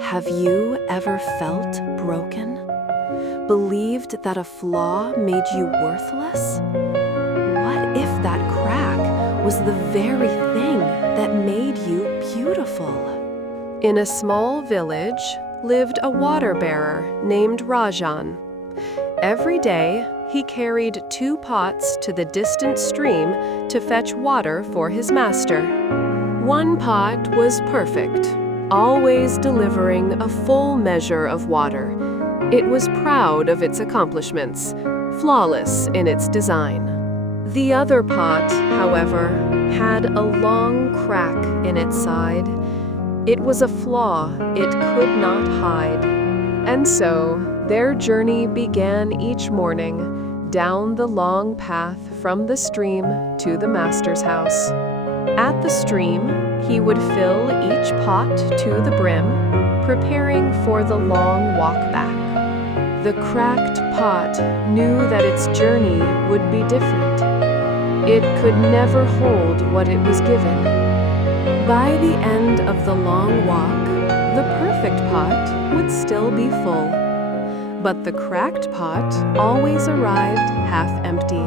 Have you ever felt broken? Believed that a flaw made you worthless? What if that crack was the very thing that made you beautiful? In a small village lived a water bearer named Rajan. Every day, he carried 2 pots to the distant stream to fetch water for his master. One pot was perfect, always delivering a full measure of water. It was proud of its accomplishments, flawless in its design. The other pot, however, had a long crack in its side. It was a flaw it could not hide. And so, their journey began each morning down the long path from the stream to the master's house. At the stream, he would fill each pot to the brim, preparing for the long walk back. The cracked pot knew that its journey would be different. It could never hold what it was given. By the end of the long walk, the perfect pot would still be full. But the cracked pot always arrived half empty.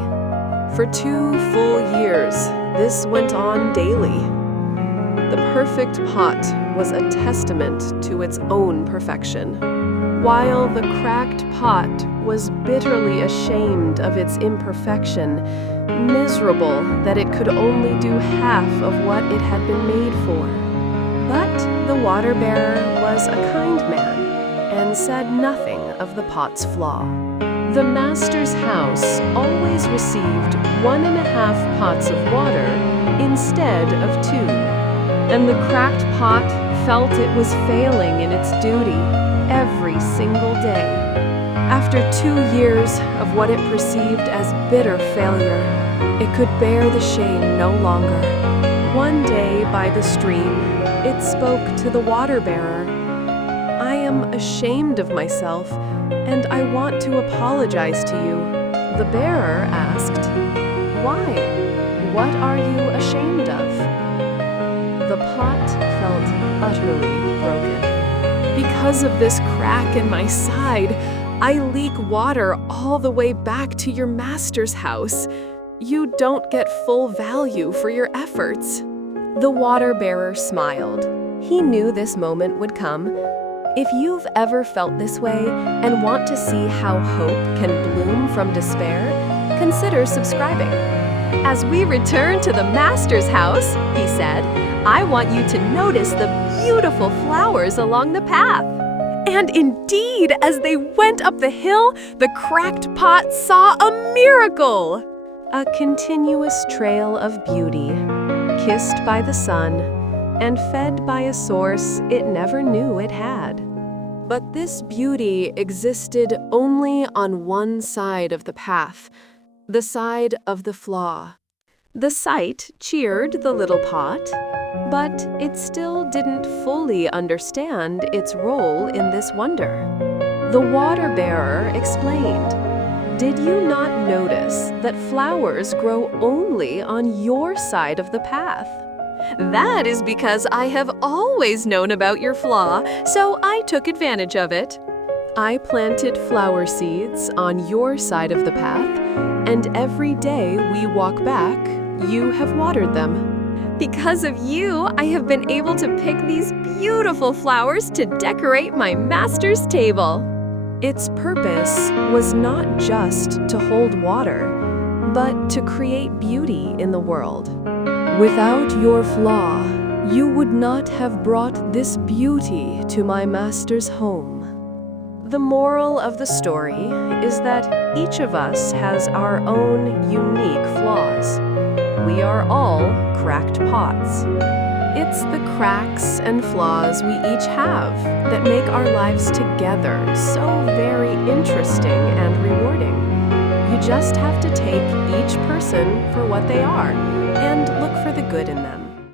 For 2 full years, this went on daily. The perfect pot was a testament to its own perfection, while the cracked pot was bitterly ashamed of its imperfection, miserable that it could only do half of what it had been made for. But the water bearer was a kind man and said nothing of the pot's flaw. The master's house always received 1.5 pots of water instead of 2, and the cracked pot felt it was failing in its duty every single day. After 2 years of what it perceived as bitter failure, it could bear the shame no longer. One day by the stream, it spoke to the water bearer. "I am ashamed of myself, and I want to apologize to you." The bearer asked, "Why? What are you ashamed of?" The pot felt utterly broken. "Because of this crack in my side, I leak water all the way back to your master's house. You don't get full value for your efforts." The water bearer smiled. He knew this moment would come. If you've ever felt this way and want to see how hope can bloom from despair, consider subscribing. "As we return to the master's house," he said, "I want you to notice the beautiful flowers along the path." And indeed, as they went up the hill, the cracked pot saw a miracle! A continuous trail of beauty, kissed by the sun, and fed by a source it never knew it had. But this beauty existed only on one side of the path, the side of the flaw. The sight cheered the little pot, but it still didn't fully understand its role in this wonder. The water bearer explained, "Did you not notice that flowers grow only on your side of the path?" "That is because I have always known about your flaw, so I took advantage of it. I planted flower seeds on your side of the path, and every day we walk back, you have watered them. Because of you, I have been able to pick these beautiful flowers to decorate my master's table." Its purpose was not just to hold water, but to create beauty in the world. "Without your flaw, you would not have brought this beauty to my master's home." The moral of the story is that each of us has our own unique flaws. We are all cracked pots. It's the cracks and flaws we each have that make our lives together so very interesting and rewarding. You just have to take each person for what they are and look for the good in them.